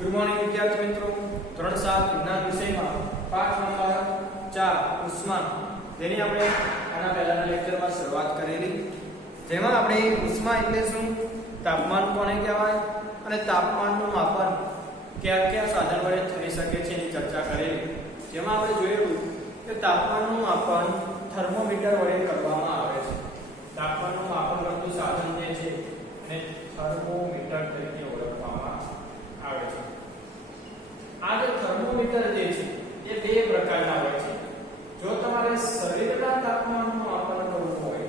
Good morning વિદ્યાર્થી મિત્રો, ધોરણ 7 વિજ્ઞાન વિષયમાં પાઠ નંબર 4 ઉષ્મા જેની આપણે આના પહેલાના લેક્ચરમાં શરૂઆત કરેલી, જેમાં આપણે ઉષ્મા એટલે શું, તાપમાન કોને કહેવાય અને તાપમાનનું માપન કયા કયા સાધન વડે થઈ શકે છે એની ચર્ચા કરેલી. જેમાં આપણે જોયેલું કે તાપમાનનું માપન થર્મોમીટર વડે કરવામાં આવે છે. તાપમાનનું માપન કરતું સાધન જે છે એને થર્મોમીટર તરીકે ઓળખવામાં આવે છે. આ જે થર્મોમીટર જે છે એ બે પ્રકારના હોય છે. જો તમારે શરીરના તાપમાનનું માપન કરવું હોય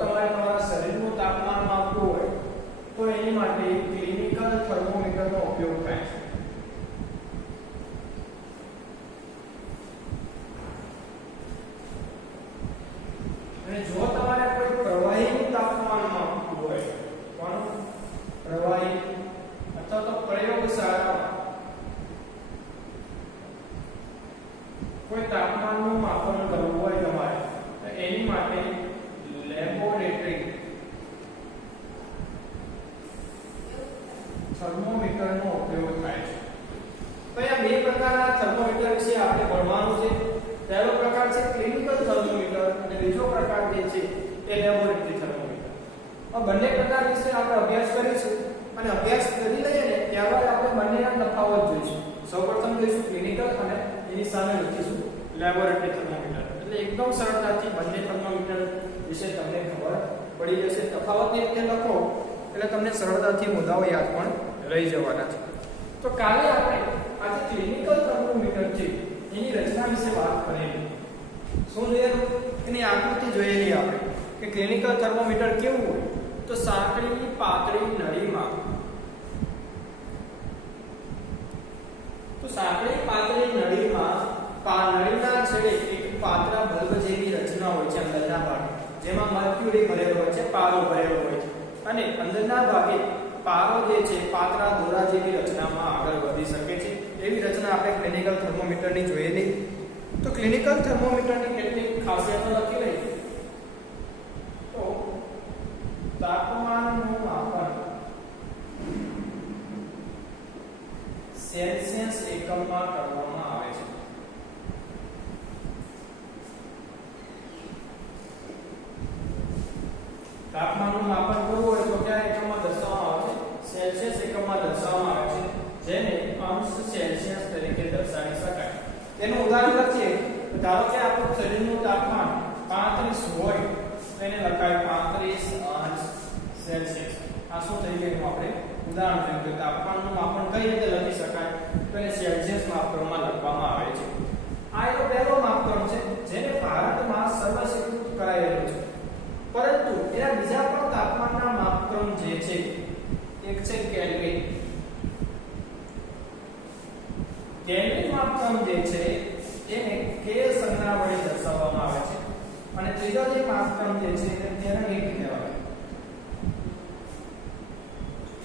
તમારા શરીરનું તાપમાન માપવું હોય તો એની માટે ક્લિનિકલ થર્મોમીટરનો ઉપયોગ થાય છે. અને જો તમારે કોઈ પ્રવાહીનું તાપમાન માપવું હોય, કોનું પ્રવાહી અથવા તો પ્રયોગશાળામાં કોઈ તાપમાનનું માપન કરવું હોય તમારે, તો એની માટે લેબોરેટરી થર્મોમીટરનો ઉપયોગ થાય છે. તો અહીંયા બે પ્રકારના થર્મોમીટર વિશે આપણે ભણવાનું છે. પહેલો પ્રકાર છે ક્લિનિકલ થર્મોમીટર અને બીજો પ્રકાર જે છે એ લેબોરેટરી થર્મોમીટર. આ બંને પ્રકાર વિશે આપણે અભ્યાસ કરીશું અને અભ્યાસ કરી લઈએ ને ત્યારબાદ આપણે બંનેના તફાવત જોઈશું. સૌપ્રથમ જોઈશું ક્લિનિકલ અને એની સામે લખીશું લેબોરેટરી થર્મોમીટર. એટલે એકદમ સરળતાથી બંને થર્મોમીટર વિશે તમને ખબર પડી જશે. તફાવતની રીતે લખો એટલે તમને સરળતાથી મુદ્દાઓ યાદ પણ રહી જવાના છે. તો કાલે આપણે આ જે ક્લિનિકલ થર્મોમીટર છે એની રચના વિશે વાત કરેલી. શું જોયેલું? એની આકૃતિ જોયેલી આપણે કે ક્લિનિકલ થર્મોમીટર કેવું હોય તો સાંકડી પાતળી નળીમાં નળીના છેડે એક પાતળા બલ્બ જેવી રચના હોય છે અંદરના ભાગે, જેમાં મર્ક્યુરી ભરેલો હોય છે, પારો ભરેલો હોય છે અને અંદરના ભાગે પારો જે છે પાતળા દોરા જેવી રચનામાં આગળ વધી શકે છે. એવી રચના આપણે ક્લિનિકલ થર્મોમીટરની જોયેલી. તો ક્લિનિકલ થર્મોમીટરની કેટલીક ખાસિયતો લખી લઈએ. તો તાપમાનનું માપન સેલ્સિયસ એકમમાં કરવામાં આવે છે. તાપમાનનું માપન કરવું હોય તો કયા એકમમાં દર્શાવવામાં આવે છે? સેલ્સિયસ એકમમાં દર્શાવવામાં આવે છે, જેને અંશ સેલ્સિયસ તરીકે દર્શાવી શકાય. તેનું ઉદાહરણ લખીએ તો ધારો કે આપણું શરીરનું તાપમાન 35 હોય તો એને લખાય 35 અંશ સેલ્સિયસ. આ શું થઈ ગયું? આપણે ઉદાહરણ જોયું કે તાપમાનનું માપન કઈ રીતે લખી શકાય તો એને સેલ્સિયસ માપક્રમમાં લખવામાં આવે છે. આ એક પહેલો માપક્રમ છે જેને ભારતમાં સર્વસ્વીકૃત કરાયેલો છે. પરંતુ એના બીજા પણ તાપમાનના માપક્રમ જે છે એક છે કેલ્વિન. કેલ્વિન માપક્રમ જે છે એને કે સંજ્ઞા વડે દર્શાવવામાં આવે છે અને ત્રીજો જે માપક્રમ જે છે તેને ફેરનહીટ કહેવાય.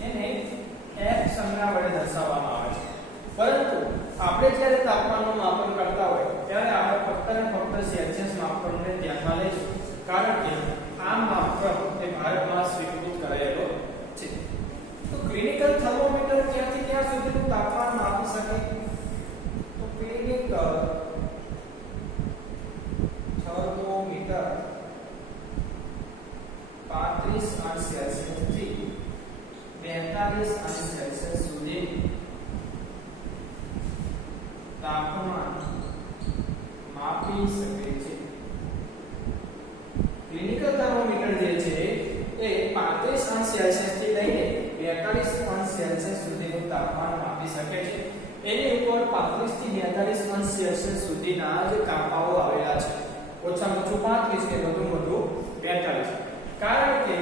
એને F સંજ્ઞા વડે દર્શાવવામાં આવે છે. પરંતુ આપણે જ્યારે તાપમાનનું માપન કરતા હોય ત્યારે આપણે ફક્ત ને ફક્ત સેલ્સિયસ માપક્રમને ધ્યાનમાં લઈશું, કારણ કે આ માપક્રમ એ ભારતમાં સ્વીકૃત કરાયેલો છે. તો ક્લિનિકલ થર્મોમીટર ક્યાંથી ક્યાં સુધીનું તાપમાન માપી શકે? તો ક્લિનિકલ થર્મોમીટર 35 અંશ સેલ્સિયસ થી 42 અંશ સેલ્સિયસ સુધી તાપમાન માપી શકે છે. ક્લિનિકલ થર્મોમીટર જે છે એ 35 અંશ સેલ્સિયસ થી લઈને 42 અંશ સેલ્સિયસ સુધીનું તાપમાન માપી શકે છે. એની ઉપર 35 થી 42 અંશ સેલ્સિયસ સુધીના જે કાપાઓ આવેલા છે, ઓછામાં ઓછું 35 કે વધુમાં વધુ 42. કારણ કે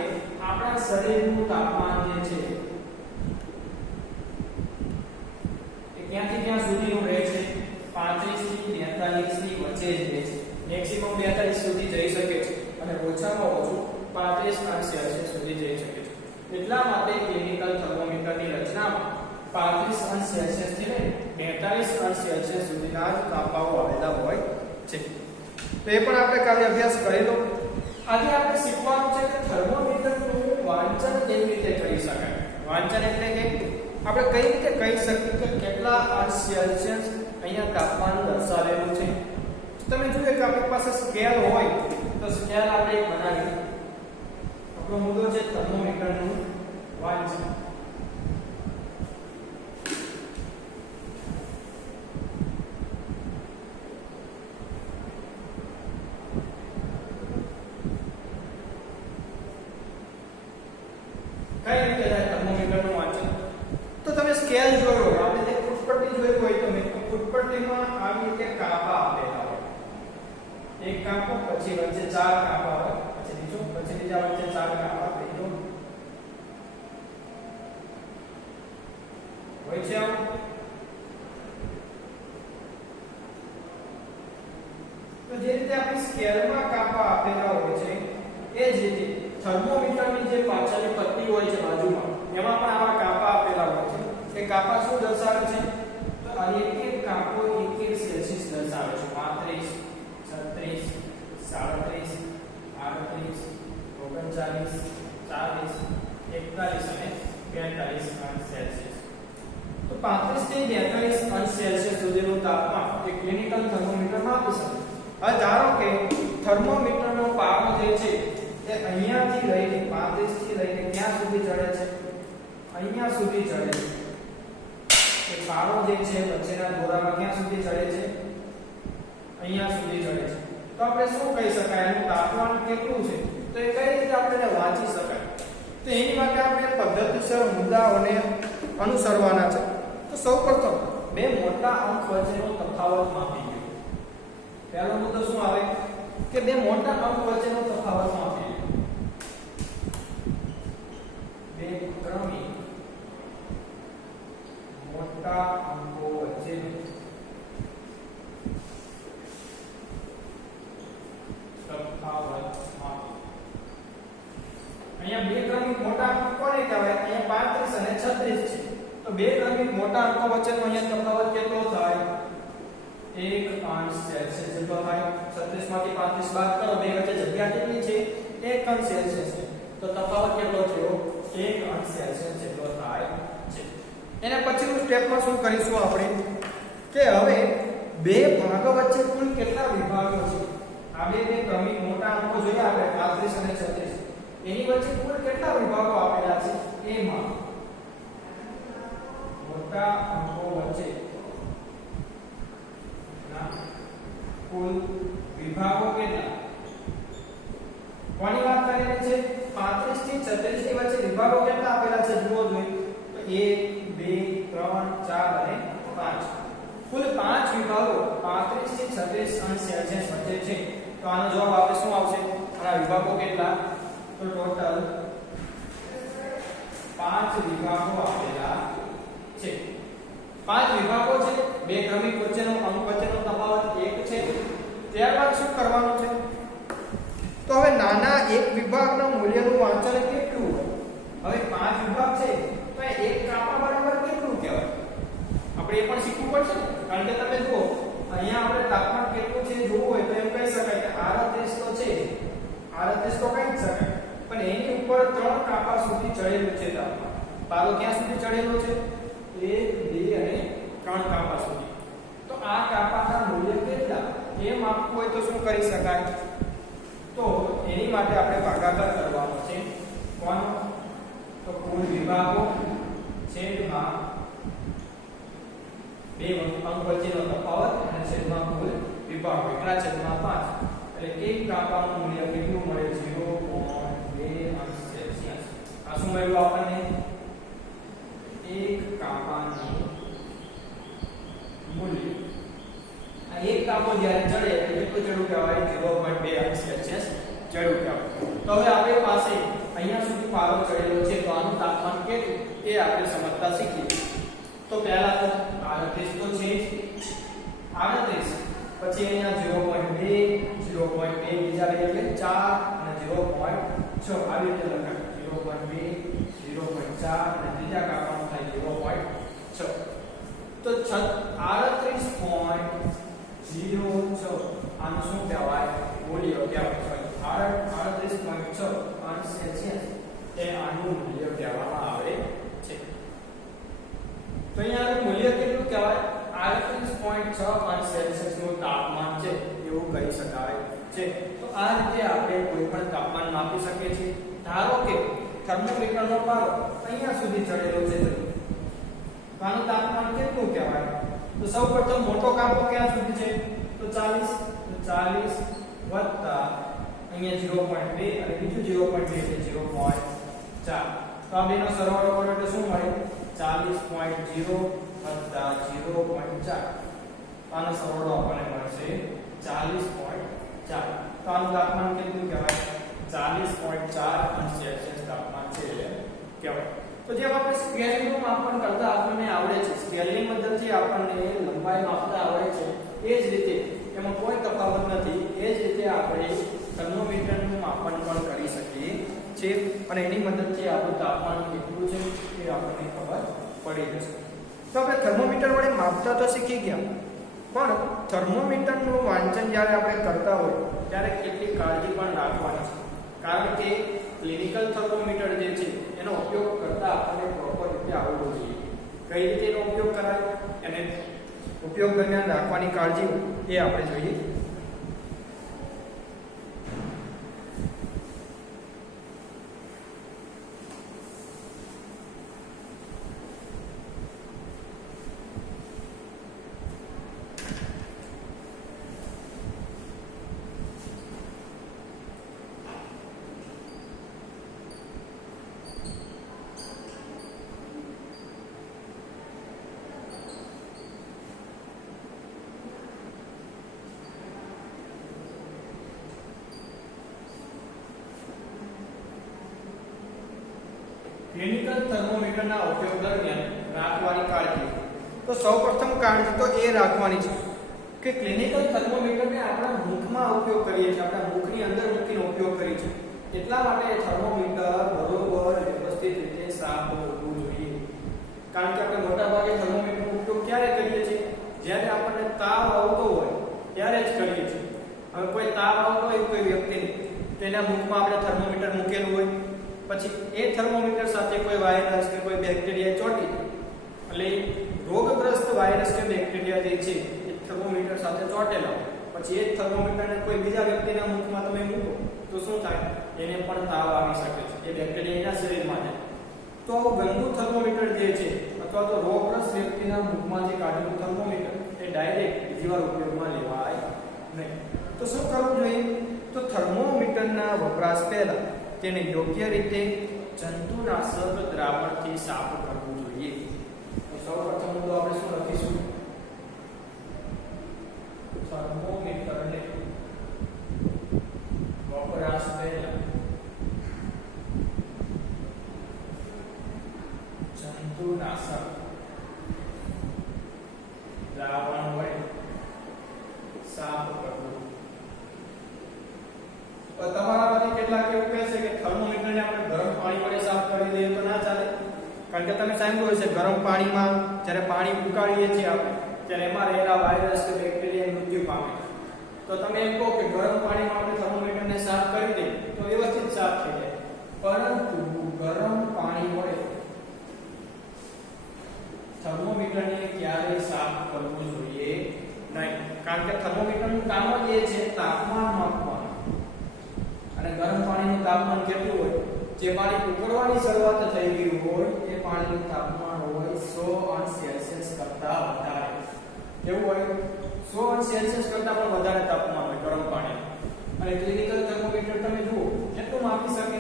આપણા શરીરનું તાપમાન જે છે એ ક્યાંથી ક્યાં સુધીનું રહે છે? 35 થી 42 ની વચ્ચે જ રહે છે. મેક્સિમમ 42 સુધી જઈ શકે છે અને ઓછામાં ઓછું 35 અંશ સેલ્સિયસ સુધી જઈ શકે છે. એટલા માટે ક્લિનિકલ થર્મોમીટરની રચનામાં 35 અંશ સેલ્સિયસ થી લઈને 42 અંશ સેલ્સિયસ સુધીના જ કાપાઓ આવેલા હોય છે. તો એ પણ આપણે કાલે અભ્યાસ કરેલો. આજે આપણે શીખવાનું છે કે થર્મોમીટરનું વાંચન એટલે કે આપણે કઈ રીતે કહી શકીએ કે કેટલા અંશ સેલ્સિયસ અહીંયા તાપમાન દર્શાવેલું છે. તમે જોયું કે આપણી પાસે સ્કેલ હોય તો સ્કેલ આપણે બનાવી. આપણો મુદ્દો છે થર્મોમીટરનું વાંચન. કઈ રીતે થાય થર્મોમીટરનું વાંચન? તો તમે સ્કેલ જોયો હોય, આપણે જે ફૂટપટ્ટી જોઈ હોય તમે ફૂટપટ્ટીમાં આવી રીતે કાપા આપેલા હોય. એક કાપો પછી વચ્ચે ચાર કાપા હોય, પછી બીજો, પછી બીજા વચ્ચે ચાર કાપા, ત્રીજો હોય છે આવું. તો જે રીતે આપણી સ્કેલમાં કાપા આપેલા હોય છે એ જ રીતે થર્મોમીટરની જે પાછળની પટ્ટી હોય છે બાજુમાં એમાં પણ આવા કાપા આપેલા હોય છે. એ કાપા શું દર્શાવે છે? તો આ એક એક કાપો એક એક સેલ્સિયસ દર્શાવે છે. 35, 36, 37, 38, 39, 40, 41 અને 42 અંશ સેલ્સિયસ. તો 35 થી 42 અંશ સેલ્સિયસ સુધીનું તાપમાન એક ક્લિનિકલ થર્મોમીટર માપી શકે. હવે ધારો કે થર્મોમીટરનો પારો જે છે એ અહીંયાથી લઈને 35 થી લઈને ક્યાં સુધી ચડે છે? અહીંયા સુધી ચડે છે. એ પારો જે છે વચ્ચેના દોરામાં ક્યાં સુધી ચડે છે? અહીંયા સુધી ચડે છે. તો આપણે શું કહી શકાય એનું તાપમાન કેટલું છે? તો એ કઈ રીતે આપણે વાંચી શકાય? તો એની માટે આપણે પદ્ધતિસર મુદ્દાઓને અનુસરવાના છે. તો સૌપ્રથમ બે મોટા અંક વચ્ચેનો તફાવત માપી લો. પહેલો મુદ્દો શું આવે કે બે મોટા અંક વચ્ચેનો તફાવત માપી લો. બે ક્રમિક મોટા અંકો વચ્ચેનો તફાવત માપો. અહીંયા બે ક્રમિક મોટા અંક કોને કહેવાય? અહીંયા 35 અને 36 છે. તો બે ક્રમિક મોટા અંકો વચ્ચેનો અહીંયા તફાવત કેટલો થાય? 1 અંશ સેલ્સિયસ જેટલો થાય. 36 માંથી 35 બાદ કરો, બે વચ્ચે જગ્યા કેટલી છે? 1 અંશ સેલ્સિયસ છે. તો તફાવત કેટલો થયો? 1 અંશ સેલ્સિયસ જેટલો થાય છે. એના પછીનું સ્ટેપમાં શું કરીશું આપણે કે હવે બે ભાગો વચ્ચે કુલ કેટલા વિભાગો છે? આ બે ક્રમિક મોટા અંકો જોઈએ આપણે 35 અને 36. એની વચ્ચે કુલ કેટલા વિભાગો આપેલા છે? એમાં મોટા અંકો વચ્ચે કુલ વિભાગો કેટલા? કોની વાત કરી રહી છે? 35 થી 36 ની વચ્ચે વિભાગો કેટલા આપેલા છે? જુઓ જોઈએ તો 1 2 3 4 અને 5. કુલ 5 વિભાગો 35 થી 36 અંશ સેલ્સિયસ વચ્ચે છે. તો આનો જવાબ આપણે શું આવશે? આના વિભાગો કેટલા? તો ટોટલ 5 વિભાગો આપેલા છે. 5 વિભાગો છે. બે ક્રમિક વચ્ચેનો અંક વચ્ચેનો તફાવત 1 છે. ત્યારબાદ શું કરવાનું છે? તો હવે નાના એક વિભાગના મૂલ્યનું વાંચન કેટલું હોય? હવે 5 વિભાગ છે તો એક કાપા બરાબર કેટલું કહેવાય? આપણે એ પણ શીખવું પડશે ને. કારણ કે તમે જુઓ અહીંયા આપણે તાપમાન કેટલું છે જોવું હોય તો એમ કહી શકાય કે 38 તો છે. 38 તો કહી શકાય. પણ એની ઉપર 3 કાપા સુધી ચડેલું છે તાપમાન. પારો ક્યાં સુધી ચડેલો છે? 1 2 અને 3 કાપા સુધી. તો આ કાપાના મૂલ્ય કેટલા એ માપવું હોય તો શું કરી શકાય? તો એની માટે આપણે ભાગાકાર કરવાનો છે. કોનો? તો કુલ વિભાગો છેદમાં બે અંક વચ્ચેનો તફાવત અને છેદમાં કુલ વિભાગો એટલા છેદમાં 5. એટલે એક કાપાનું મૂલ્ય કેટલું મળે? 0.2 અંશ સેલ્સિયસ. આ શું મળ્યું આપણને? એક કાપાનું મૂલ્ય. આ એક કાપો જ્યારે ચડે એટલે કેટલું ચડવું કહેવાય? 0.2 અંશ સેલ્સિયસ ચડવું કહેવાય. તો હવે આપણી પાસે અહીંયા સુધી પારો ચડેલો છે તો આનું તાપમાન કેટલું એ આપણે સમજતા શીખીએ. તો પહેલા તો 38 તો છે જ. 38 પછી અહીંયા 0.2 0.2 બીજા બે એટલે 4 અને 0.6 આવી રીતે લખાય. 0.2 0.4 અને ત્રીજા કાપાનું થાય 0.6. તો 38.06 આનું શું કહેવાય? મૂલ્ય કહેવાય. 38.6 અંશ સેલ્સિયસ એ આનું મૂલ્ય કહેવામાં આવે છે. અંશ સેલ્સિયસ નું તાપમાન છે એવું કહી શકાય છે. તો આ રીતે આપણે કોઈ પણ તાપમાન માપી શકીએ છીએ. ધારો કે થર્મોમીટરનો પારો અહીંયા સુધી ચડેલો છે, તો આનું તાપમાન કેટલું કહેવાય? તો સૌપ્રથમ મોટો કાપો ક્યાં સુધી છે? તો 40. તો 40 વત્તા અહીંયા 0.2 અને બીજું 0.2 એટલે 0.4. તો આ બેનો સરવાળો કરો એટલે શું મળે? 40.0 વત્તા 0.4. આનો સરવાળો આપણને મળશે 40.4. તો આનું તાપમાન કેટલું કહેવાય? 40.4 અંશ સેલ્સિયસ તાપમાન છે કહેવાય. તો જેમ આપણે સ્કેલનું માપન કરતા આપણને આવડે છે, સ્કેલની મદદથી આપણને લંબાઈ માપતા આવડે છે, એ જ રીતે એમાં કોઈ તફાવત નથી. એ જ રીતે આપણે થર્મોમીટરનું માપન પણ કરી શકીએ છીએ અને એની મદદથી આપણું તાપમાન કેટલું છે એ આપણને ખબર પડી જશે. તો આપણે થર્મોમીટર વડે માપતા તો શીખી ગયા, પણ થર્મોમીટરનું વાંચન જ્યારે આપણે કરતા હોય ત્યારે કેટલીક કાળજી પણ રાખવાની છે. કારણ કે ક્લિનિકલ થર્મોમીટર જે છે એનો ઉપયોગ કરતા આપણને પ્રોપર રીતે આવડવું જોઈએ. કઈ રીતે એનો ઉપયોગ કરાય અને ઉપયોગ દરમિયાન રાખવાની કાળજી એ આપણે જોઈએ. ક્લિનિકલ થર્મોમીટરના ઉપયોગ દરમિયાન રાખવાની કાળજી. તો સૌપ્રથમ કાળજી તો એ રાખવાની છે કે ક્લિનિકલ થર્મોમીટરને આપણા મુખમાં ઉપયોગ કરીએ છીએ, આપણા મુખની અંદર મૂકીને ઉપયોગ કરીએ છીએ. એટલા માટે થર્મોમીટર બરોબર વ્યવસ્થિત રીતે સાફ હોવું જોઈએ. કારણ કે આપણે મોટાભાગે થર્મોમીટરનો ઉપયોગ ક્યારે કરીએ છીએ? જ્યારે આપણને તાવ આવતો હોય ત્યારે જ કરીએ છીએ. હવે કોઈ તાવ આવતો હોય કોઈ વ્યક્તિને, તેના મુખમાં આપણે થર્મોમીટર મૂકેલું હોય, પછી એ થર્મોમીટર સાથે કોઈ વાયરસ કે કોઈ બેક્ટેરિયા ચોંટી એટલે રોગગ્રસ્ત વાયરસ કે બેક્ટેરિયા જે છે એ થર્મોમીટર સાથે ચોંટેલા હોય, પછી એ થર્મોમીટરને કોઈ બીજા વ્યક્તિના મુખમાં તમે મૂકો તો શું થાય? એને પણ તાવ આવી શકે છે, એ બેક્ટેરિયા એના શરીરમાં જાય. તો ગંદુ થર્મોમીટર જે છે અથવા તો રોગગ્રસ્ત વ્યક્તિના મુખમાંથી કાઢેલું થર્મોમીટર એ ડાયરેક્ટ બીજી વાર ઉપયોગમાં લેવાય નહીં. તો શું કરવું જોઈએ? તો થર્મોમીટરના વપરાશ પહેલા તેને યોગ્ય રીતે જંતુનાશક દ્રાવણથી સાફ કરવું જોઈએ. તો સૌપ્રથમ તો આપણે શું લખીશું? થર્મોમીટરને વપરાશ પહેલા જંતુનાશક દ્રાવણ વડે સાફ કરવું. તો તમારામાંથી કેટલાક એવું કહેશે કે થર્મોમીટરને આપણે ગરમ પાણી વડે સાફ કરી દઈએ તો ના ચાલે. કારણ કે તમે સાંભળ્યું હશે ગરમ પાણીમાં જ્યારે પાણી ઉકાળીએ છીએ આપણે ત્યારે એમાં રહેલા વાયરસ કે બેક્ટેરિયા મૃત્યુ પામે. તો તમે એમ કહો કે ગરમ પાણીમાં આપણે થર્મોમીટરને સાફ કરી દઈએ તો વ્યવસ્થિત સાફ થઈ જાય, પરંતુ ગરમ પાણી વડે થર્મોમીટરને ક્યારેય સાફ કરવું જોઈએ નહીં. કારણ કે થર્મોમીટરનું કામ જ એ છે તાપમાન માપવાનું. અને ગરમ પાણીનું તાપમાન કેટલું હોય? જે પાણી ઉકળવાની શરૂઆત થઈ ગઈ હોય એ પાણીનું તાપમાન હોય 100 અંશ સેલ્સિયસ કરતા વધારે. કેવું હોય? 100 અંશ સેલ્સિયસ કરતા પણ વધારે તાપમાન હોય ગરમ પાણી. અને ક્લિનિકલ થર્મોમીટર તમે જુઓ કેટલું માપી શકે?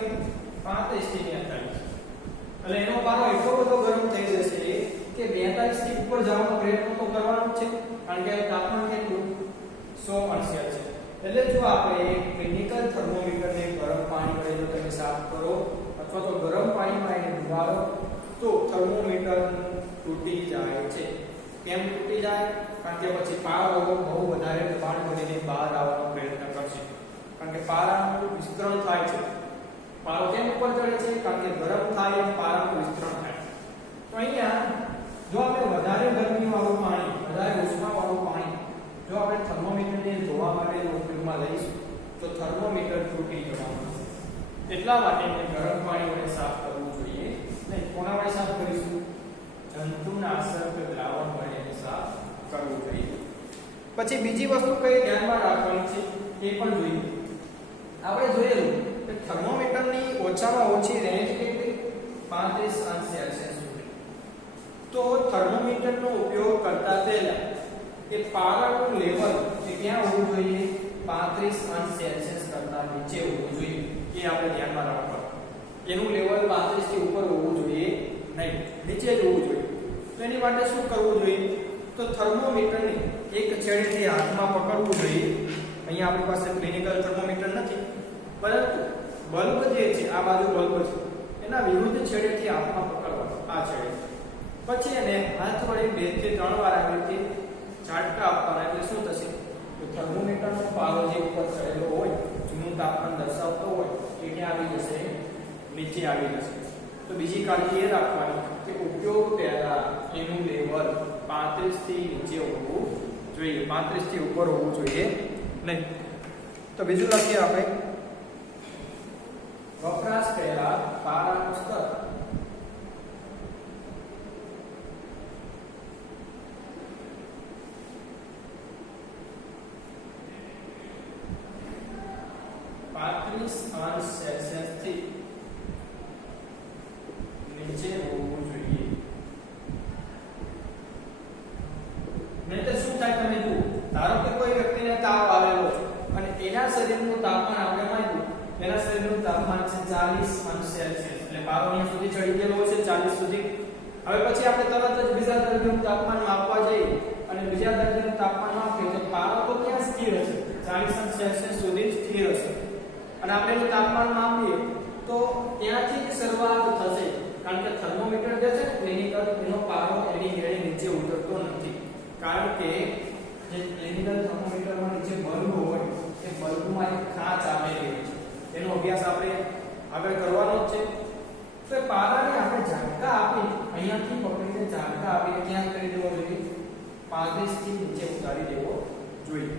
35 થી 43. એટલે એનો પારો એટલો બધો ગરમ થઈ જશે કે 42 થી ઉપર જવાનો પ્રયત્ન તો કરવાનો જ છે. કારણ કે તાપમાન કેટલું? 100 અંશ સેલ્સિયસ. એટલે જો આપણે ક્લિનિકલ થર્મોમીટરને ગરમ પાણી વડે જો તમે સાફ કરો અથવા તો ગરમ પાણીમાં એને ડુબાડો તો થર્મોમીટર તૂટી જાય છે. કેમ તૂટી જાય? કારણ કે પછી પારો બહુ વધારે દબાણ કરીને બહાર આવવાનો પ્રયત્ન કરશે. કારણ કે પારાનું વિસ્તરણ થાય છે. પારો કેમ ઉપર ચડે છે? કારણ કે ગરમ થાય એમ પારાનું વિસ્તરણ થાય. તો અહીંયા જો આપણે વધારે ગરમીવાળું પાણી, વધારે ઉષ્માવાળું પાણી જો આપણે થર્મોમીટરને ધોવા માટે ઉપયોગમાં લઈશું તો થર્મોમીટર તૂટી જવાનું છે. એટલા માટે એને ગરમ પાણી વડે સાફ કરવું જોઈએ નહીં. કોના વડે સાફ કરીશું? જંતુનાશક દ્રાવણ વડે સાફ કરવું જોઈએ. પછી બીજી વસ્તુ કઈ ધ્યાનમાં રાખવાની છે એ પણ જોઈએ. આપણે જોયેલું કે થર્મોમીટરની ઓછામાં ઓછી રેન્જ કેટલી 35 અંશ સેલ્સિયસ સુધી. તો થર્મોમીટરનો ઉપયોગ કરતા પહેલા એ પારાનું લેવલ એ ક્યાં હોવું જોઈએ? 35 અંશ સેલ્સિયસ કરતા નીચે હોવું જોઈએ. એ આપણે ધ્યાનમાં રાખવાનું. એનું લેવલ 35 થી ઉપર હોવું જોઈએ નહીં, નીચે જ હોવું જોઈએ. તો એની માટે શું કરવું જોઈએ? તો થર્મોમીટરને એક છેડેથી હાથમાં પકડવું જોઈએ. અહીંયા આપણી પાસે ક્લિનિકલ થર્મોમીટર નથી, પરંતુ બલ્બ જે છે આ બાજુ બલ્બ છે એના વિરુદ્ધ છેડેથી હાથમાં પકડવાનો, આ છેડે. પછી એને હાથ વડે 2 થી 3 વાર આવી રીતે ઝાટકા આપવાના. એટલે શું થશે? તો થર્મોમીટરનો પારો જે ઉપર ચડેલો હોય, જૂનું તાપમાન દર્શાવતો હોય, એ ક્યાં આવી જશે? નીચે આવી જશે. તો બીજી કાળજી એ રાખવાની કે ઉપયોગ પહેલા એનું લેવલ 35 થી નીચે હોવું જોઈએ, 35 થી ઉપર હોવું જોઈએ નહીં. તો બીજું લખીએ આપણે, વપરાશ પહેલા પારાનું સ્તર અંશ સેલ્સિયસ થી નીચે હોવું જોઈએ. નહીંતર શું થાય તમે જુઓ, ધારો કે કોઈ વ્યક્તિને તાવ આવેલો છે અને એના શરીરનું તાપમાન આપણે માન્યું, એના શરીરનું તાપમાન છે 40 અંશ સેલ્સિયસ, એટલે પારો અહીંયા સુધી ચડી ગયેલો છે 40 સુધી. હવે પછી આપણે તરત જ બીજા દર્દીનું તાપમાન માપવા જઈએ અને બીજા દર્દીનું તાપમાન માપીએ તો પારો તો ક્યાં સ્થિર હશે? 40 અંશ સેલ્સિયસ સુધી સ્થિર હશે. અને આપણે એનું તાપમાન માપીએ તો ત્યાંથી જ શરૂઆત થશે, કારણ કે થર્મોમીટર જે છે ને ક્લિનિકલ, એનો પારો એની મેળે નીચે ઉતરતો નથી. કારણ કે જે ક્લિનિકલ થર્મોમીટરમાં નીચે બલ્બ હોય એ બલ્બમાં એક કાચ આવેલી હોય છે, એનો અભ્યાસ આપણે આગળ કરવાનો જ છે. તો પારાને આપણે ઝાટકા આપી, અહીંયાથી પકડીને ઝાટકા આપીને ક્યાં કરી દેવો જોઈએ? 35 થી નીચે ઉતારી દેવો જોઈએ.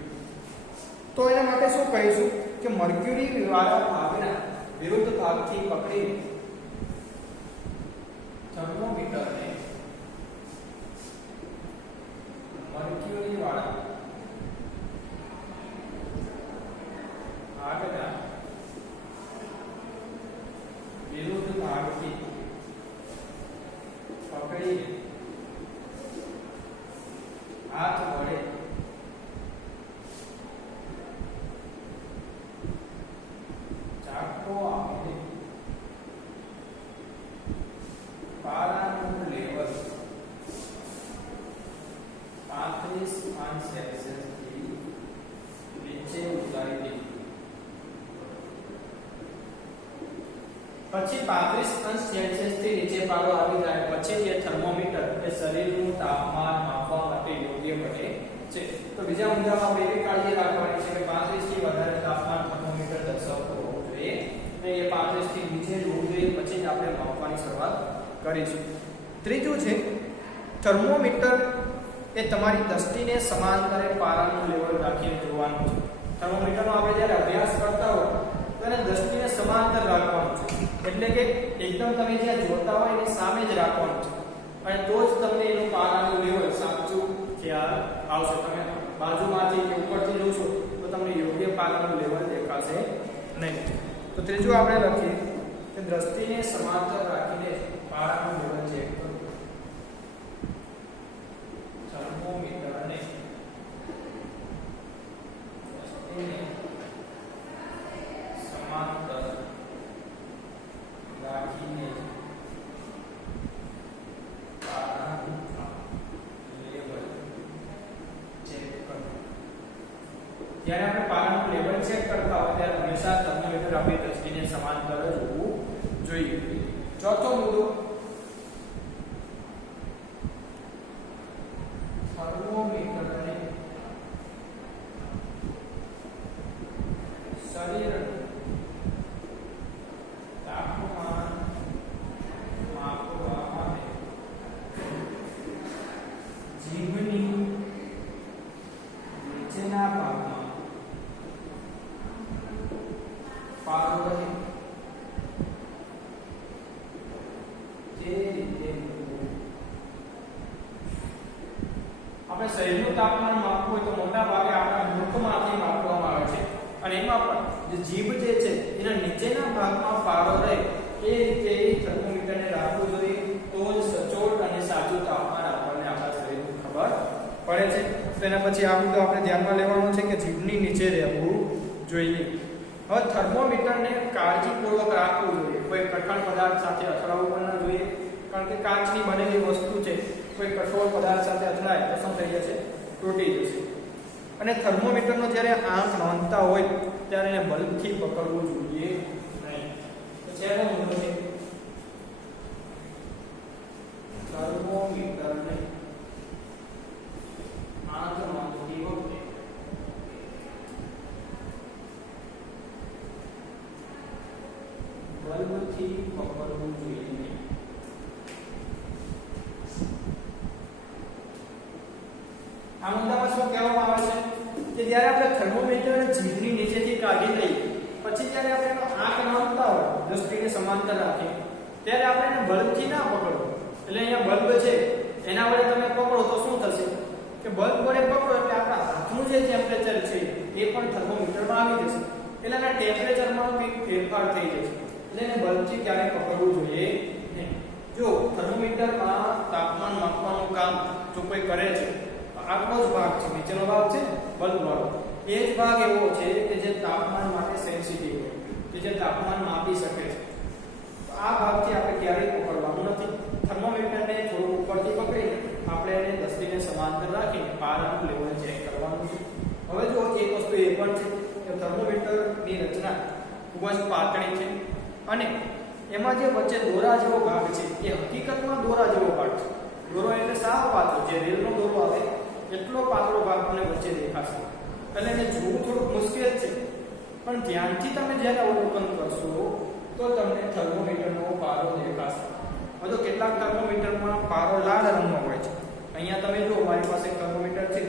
તો એના માટે શું કહીશું કે મર્ક્યુરી વાળા ભાગના વિરુદ્ધ ભાગથી પકડી થર્મોમીટરને મર્ક્યુરી વાળા ભાગના વિરુદ્ધ ભાગથી પકડીને હાથ વડે ઝાટકો આપીને પારાનું લેવલ 35 અંશ સેલ્સિયસ થી નીચે ઉતારી દે. પછી 35 અંશ સેલ્સિયસ થી નીચે પારો આવી જાય પછી જે થર્મોમીટર એ શરીરનું તાપમાન માપવા માટે યોગ્ય બને છે. તો બીજા મુદ્દામાં આપણે એવી કાળજી રાખવાની છે કે 35 થી વધારે તાપમાન થર્મોમીટર દર્શાવતો હોવું જોઈએ અને એ 35 થી નીચે હોવું જોઈએ, પછી જ આપણે માપવાની શરૂઆત કરીશું. ત્રીજું છે, થર્મોમીટર એ તમારી દ્રષ્ટિને સમાંતરે પારાનું લેવલ રાખીને જોવાનું છે. થર્મોમીટરનો આપણે જ્યારે અભ્યાસ કરતા હોય તો એને દ્રષ્ટિને સમાંતર રાખવાનું છે, એટલે કે એકદમ તમે જ્યાં જોતા હોય એની સામે જ રાખવાનું છે, અને તો જ તમને એનું પારાનું લેવલ સાચું ખ્યાલ આવશે. તમે બાજુમાંથી કે ઉપરથી જોશો તો તમને યોગ્ય પારાનું લેવલ દેખાશે નહીં. તો ત્રીજું આપણે લખીએ કે દ્રષ્ટિને સમાંતર રાખીને પારાનું લેવલ ચેક કરો. થર્મોમીટરને દ્રષ્ટિને સમાંતર રાખીને પારાનું લેવલ ચેક કરો. જ્યારે આપણે પારાનું લેવલ ચેક કરતા હોય ત્યારે હંમેશા થર્મોમીટર આપણી દ્રષ્ટિને સમાંતર જ હોવું જોઈએ. ચોથો મુદ્દો, થર્મોમીટરને શરીરનું તાપમાન માપવા માટે જીભની નીચેના ભાગમાં પારો રહે તે રીતે આપણે શરીરનું તાપમાન માપવું હોય તો મોટા જીભ જે છે એના નીચેના ભાગમાં પારો રહે એ રીતે થર્મોમીટરને રાખવું જોઈએ, તો જ સચોટ અને સાચું તાપમાન આપણને આપણા શરીરની ખબર પડે છે. તેના પછી આ મુદ્દો આપણે ધ્યાનમાં લેવાનો છે કે જીભની નીચે રહેવું જોઈએ. હવે થર્મોમીટરને કાળજીપૂર્વક રાખવું જોઈએ. કોઈ કઠણ પદાર્થ સાથે અથડાવવું પણ ન જોઈએ, કારણ કે કાચની બનેલી વસ્તુ છે, કોઈ કઠોર પદાર્થ સાથે અથડાય તો શું થઈ જશે? તૂટી જશે. અને થર્મોમીટરનો જ્યારે આંક નોંધતા હોય ત્યારે એને બલ્બથી પકડવું જોઈએ નહીં. તો છેલ્લો મુદ્દો છે થર્મોમીટરને આંક નોંધતી વખતે બલ્બથી પકડવું જોઈએ નહીં. આ મુદ્દામાં શું કહેવામાં આવે છે કે જ્યારે આપણે થર્મોમીટર જીભની નીચેથી કાઢી લઈએ પછી જ્યારે આપણે એનો આંક નોંધતા હોય દૃષ્ટિને સમાંતર રાખી ત્યારે આપણે એને બલ્બથી ના પકડો. એટલે અહીંયા બલ્બ છે એના વડે તમે પકડો તો શું થશે કે બલ્બ વડે પકડો એટલે આપણા હાથનું જે ટેમ્પરેચર છે એ પણ થર્મોમીટરમાં આવી જશે. એટલે એના ટેમ્પરેચરમાં કંઈક ફેરફાર થઈ જશે. એટલે એને બલ્બથી ક્યારેય પકડવું જોઈએ નહીં. જો થર્મોમીટરમાં તાપમાન માપવાનું કામ જો કોઈ કરે છે, આગળનો જ ભાગ છે, નીચેનો ભાગ છે બલ્બ વાળો, એ જ ભાગ એવો છે કે જે તાપમાન માટે સેન્સિટિવ હોય, કે જે તાપમાન માપી શકે છે. તો આ ભાગથી આપણે ક્યારેય પકડવાનું નથી. થર્મોમીટરને થોડું ઉપરથી પકડીને આપણે એને દૃષ્ટિને સમાંતર રાખીને પારાનું લેવલ ચેક કરવાનું છે. હવે જો એક વસ્તુ એ પણ છે કે થર્મોમીટરની રચના ખૂબ જ પાતળી છે અને એમાં જે વચ્ચે દોરા જેવો ભાગ છે એ હકીકતમાં દોરા જેવો ભાગ છે. દોરો એટલે સાવ પાતળો, જે રેલનો દોરો આવે એટલો પાતળો ભાગ તમને વચ્ચે દેખાશે. એટલે એને જોવું થોડું મુશ્કેલ છે, પણ ધ્યાનથી તમે જ્યારે અવલોકન કરશો તો તમને થર્મોમીટરનો પારો દેખાશે. હવે કેટલાક થર્મોમીટરમાં પારો લાલ રંગનો હોય છે. અહીંયા તમે જો મારી પાસે થર્મોમીટર છે,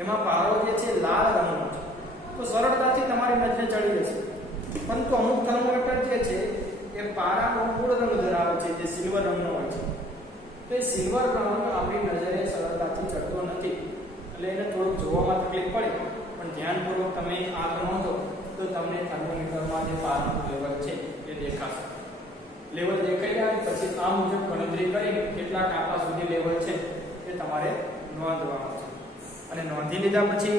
એમાં પારો જે છે લાલ રંગનો છે, તો સરળતાથી તમારી નજરે ચડી જશે. પરંતુ અમુક થર્મોમીટર જે છે એ પારાનો મૂળ રંગ ધરાવે છે, જે સિલ્વર રંગનો હોય છે. તો એ સિલ્વર રંગ આપણી નજરે સરળતાથી ચડતો નથી, એટલે એને થોડુંક જોવામાં તકલીફ પડે. પણ ધ્યાનપૂર્વક તમે આંક નોંધો તો તમને થર્મોમીટરમાં જે પારાનું લેવલ છે એ દેખાશે. લેવલ દેખાઈ જાય પછી આ મુજબ ગણતરી કરીને કેટલા કાપા સુધી લેવલ છે એ તમારે નોંધવાનું છે. અને નોંધી લીધા પછી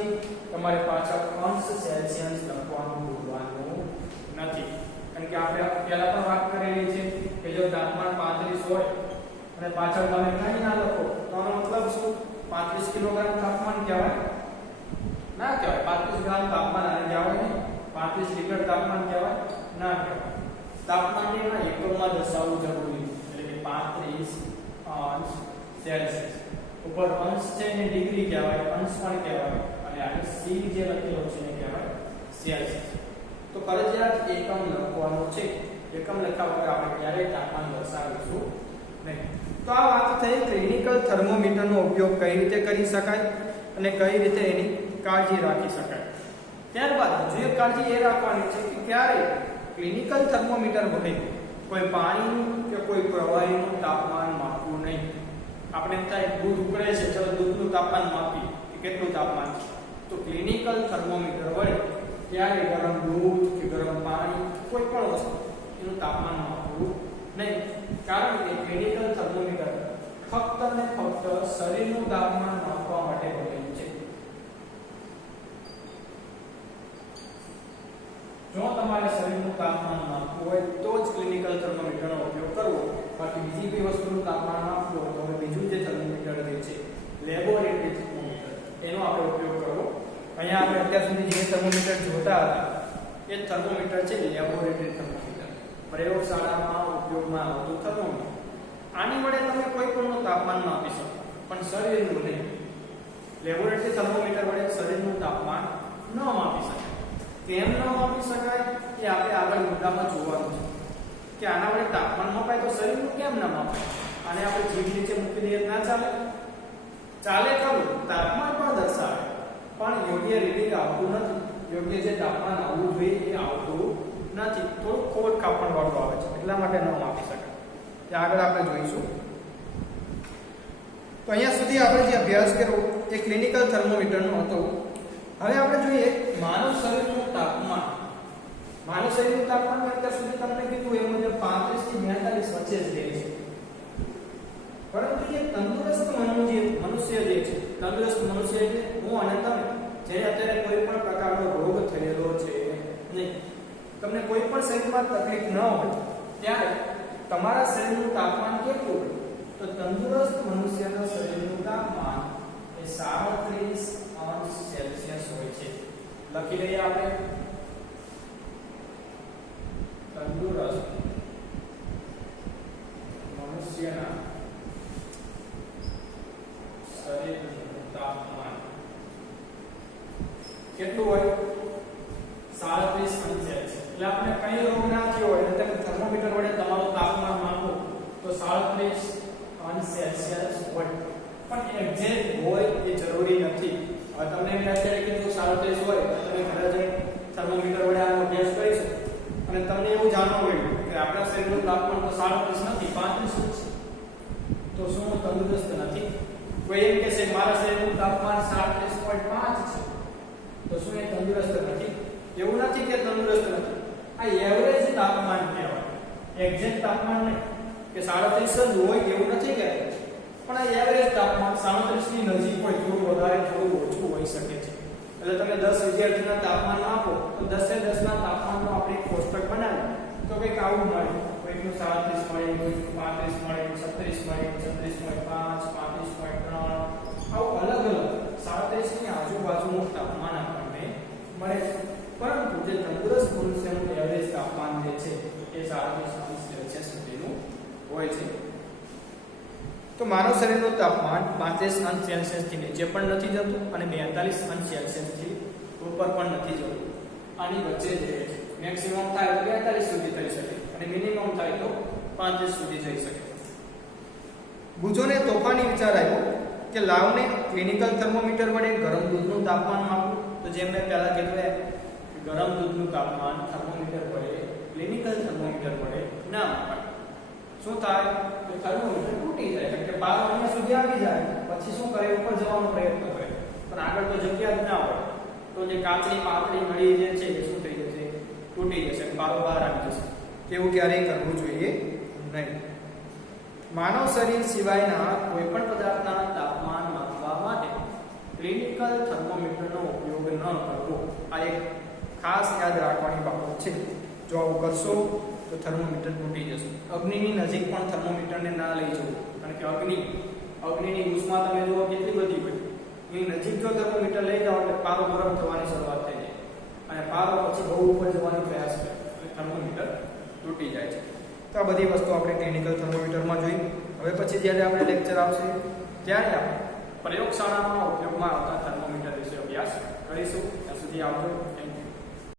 તમારે પાછળ અંશ સેલ્સિયસ લખવાનું ભૂલવાનું નથી. કારણ કે આપણે પહેલા પણ વાત કરેલી છે કે જો તાપમાન 35 હોય અને પાછળ તમે કંઈ ના લખો તો આનો મતલબ શું? 35 કિલોગ્રામ તાપમાન કહેવાય? ના કહેવાય. 35 ગ્રામ તાપમાન આને કહેવાય નહીં. 35 લિટર તાપમાન કહેવાય? ના કહેવાય. તાપમાનને એના એકમમાં દર્શાવવું જરૂરી છે. એટલે કે 35 અંશ સેલ્સિયસ. ઉપર અંશ છે એને ડિગ્રી કહેવાય, અંશ પણ કહેવાય, અને આ સી જે લખેલો છે એને કહેવાય સેલ્સિયસ. તો ફરજિયાત એકમ લખવાનું છે. એકમ લખ્યા વગર આપણે ક્યારેય તાપમાન દર્શાવીશું નહીં. તો આ વાત થઈ ક્લિનિકલ થર્મોમીટરનો ઉપયોગ કઈ રીતે કરી શકાય અને કઈ રીતે એની કાળજી રાખી શકાય. ત્યારબાદ હજુ એક કાળજી એ રાખવાની છે કે ક્યારે ક્લિનિકલ થર્મોમીટર વડે કોઈ પાણીનું કે કોઈ પ્રવાહીનું તાપમાન માપવું નહીં. આપણે એમ થાય દૂધ ઉકળે છે, ચલો દૂધનું તાપમાન માપીએ કે કેટલું તાપમાન છે. તો ક્લિનિકલ થર્મોમીટર વડે ત્યારે ગરમ દૂધ કે ગરમ પાણી કોઈ પણ વસ્તુ એનું તાપમાન માપવું નહીં. કારણ કે ક્લિનિકલ થર્મોમીટર ફક્ત ને ફક્ત શરીરનું તાપમાન માપવા માટે બનેલું છે. જો તમારે શરીરનું તાપમાન માપવું હોય તો જ ક્લિનિકલ થર્મોમીટરનો ઉપયોગ કરવો. બાકી બીજી કોઈ વસ્તુનું તાપમાન માપવું હોય તો હવે બીજું જે થર્મોમીટર જે છે લેબોરેટરી થર્મોમીટર એનો આપણે ઉપયોગ કરવો. અહીંયા આપણે અત્યાર સુધી જે થર્મોમીટર જોતા હતા એ થર્મોમીટર છે લેબોરેટરી થર્મોમીટર, પ્રયોગશાળામાં ઉપયોગમાં આવતું થર્મોમીટર. આની વડે તમે કોઈ પણનું તાપમાન માપી શકો, પણ શરીરનું નહીં. લેબોરેટરી થર્મોમીટર વડે શરીરનું તાપમાન ન માપી શકાય. કેમ ન માપી શકાય એ આપણે આગળ મુદ્દામાં જોવાનું છે કે આના વડે તાપમાન મપાય તો શરીરનું કેમ ન મપાય. આને આપણે જીભ નીચે મૂકી દઈએ ના ચાલે? ચાલે ખરું, તાપમાન પણ દર્શાવે, પણ યોગ્ય રીડિંગ આવતું નથી. યોગ્ય જે તાપમાન આવવું જોઈએ એ આવતું નથી. થોડું ખોટ કાપણ વાળું આવે છે, એટલા માટે ન માપી શકાય. તે આગળ આપણે જોઈશું. તો અહીંયા સુધી આપણે જે અભ્યાસ કર્યો એ ક્લિનિકલ થર્મોમીટરનો હતો. હવે આપણે જોઈએ માનવ શરીરનું તાપમાન માનવ શરીરનું તાપમાન અત્યાર સુધી તમને કીધું એ મુજબ 35 થી 42 વચ્ચે જ રહે છે. પરંતુ જે તંદુરસ્ત મનુષ્ય જે છે, તંદુરસ્ત મનુષ્ય એટલે હું અને તમે, જેને અત્યારે કોઈ પણ પ્રકારનો રોગ થયેલો છે નહીં, તમને કોઈ પણ શરીરમાં તકલીફ ન હોય, ત્યારે તમારા શરીરનું તાપમાન કેટલું હોય? તો તંદુરસ્ત મનુષ્યના શરીરનું તાપમાન એ 37°C હોય છે. લખી લઈએ આપણે. તંદુરસ્ત મનુષ્યના શરીરનું તાપમાન કેટલું હોય? 37°C. એટલે આપણે કઈ રોગ ના થયો હોય એટલે તમે થર્મોમીટર વડે તમારું તાપમાન માપો તો 37°C હોય. પણ એક્ઝેક્ટ હોય એ જરૂરી નથી. હવે તમને મેં અત્યારે કીધું 37 હોય તો તમે ઘરે જઈને થર્મોમીટર વડે આનો અભ્યાસ કરી શકો અને તમને એવું જાણવું હોય કે આપણા શરીરનું તાપમાન તો 37 નથી, 35 છે, તો શું હું તંદુરસ્ત નથી? કોઈ એમ કહેશે મારા શરીરનું તાપમાન 37.5 છે, તો શું એ તંદુરસ્ત નથી? એવું નથી કે તંદુરસ્ત નથી. આ એવરેજ તાપમાન કહેવાય, એક્ઝેક્ટ તાપમાન નહીં કે 37 જ હોય એવું નથી કહેવાય, પણ આ એવરેજ તાપમાન 37 ની નજીક હોય, થોડું વધારે થોડું ઓછું હોઈ શકે છે. એટલે તમે 10 વિદ્યાર્થીના તાપમાન આપો તો 10 એ 10 ના તાપમાનનો આપણે એક કોષ્ટક બનાવીએ તો કંઈક આવું મળે. કોઈકનું 37 મળે, કોઈકનું 35 મળે, 36 મળે, 36.5, 35.3, આવું અલગ અલગ 37 ની આજુબાજુનું તાપમાન આપણને મળે છે. પરંતુ જે તંદુરસ્ત મનુષ્યનું એવરેજ તાપમાન જે છે એ 37°C સુધીનું હોય છે. તો માનવ શરીરનું તાપમાન 35°C થી નીચે પણ નથી જતું અને 42°C થી ઉપર પણ નથી જતું. આની વચ્ચે જ રહે છે. મેક્સિમમ થાય તો 42 સુધી થઈ શકે અને મિનિમમ થાય તો 35 સુધી જઈ શકે. બુજોને તોફાની વિચાર આવ્યો કે લાવને ક્લિનિકલ થર્મોમીટર વડે ગરમ દૂધનું તાપમાન માપવું. તો જેમ મેં પહેલા કીધું એમ ગરમ દૂધનું તાપમાન થર્મોમીટર વડે, ક્લિનિકલ થર્મોમીટર વડે ના માપાય. શું થાય? તો થર્મોમીટર તૂટી જાય, કારણ કે પારો અહીંયા સુધી આવી જાય પછી શું કરે? ઉપર જવાનો પ્રયત્ન કરે, પણ આગળ તો જગ્યા જ ના હોય, તો જે કાચની પાતળી નળી જે છે એ શું થઈ જશે? તૂટી જશે, પારો બહાર આવી જશે. તેવું ક્યારેય કરવું જોઈએ નહીં. માનવ શરીર સિવાયના કોઈ પણ પદાર્થના તાપમાન માપવા માટે ક્લિનિકલ થર્મોમીટરનો ઉપયોગ ન કરવો. આ એક ખાસ યાદ રાખવાની બાબત છે. જો આવું કરશો તો થર્મોમીટર તૂટી જશે. અગ્નિની નજીક પણ થર્મોમીટરને ના લઈ જવું, કારણ કે અગ્નિની ઉષ્મા તમે જુઓ કેટલી બધી હોય. એની નજીક જો થર્મોમીટર લઈ જાઓ એટલે પારો ગરમ થવાની શરૂઆત થઈ જાય અને પારો પછી બહુ ઉપર જવાનો પ્રયાસ કરે એટલે થર્મોમીટર તૂટી જાય છે. તો આ બધી વસ્તુ આપણે ક્લિનિકલ થર્મોમીટરમાં જોઈ. હવે પછી જ્યારે આપણે લેક્ચર આવશે ત્યારે આપણે પ્રયોગશાળામાં ઉપયોગમાં આવતા થર્મોમીટર વિશે અભ્યાસ કરીશું. ત્યાં સુધી આવજો. Thank you.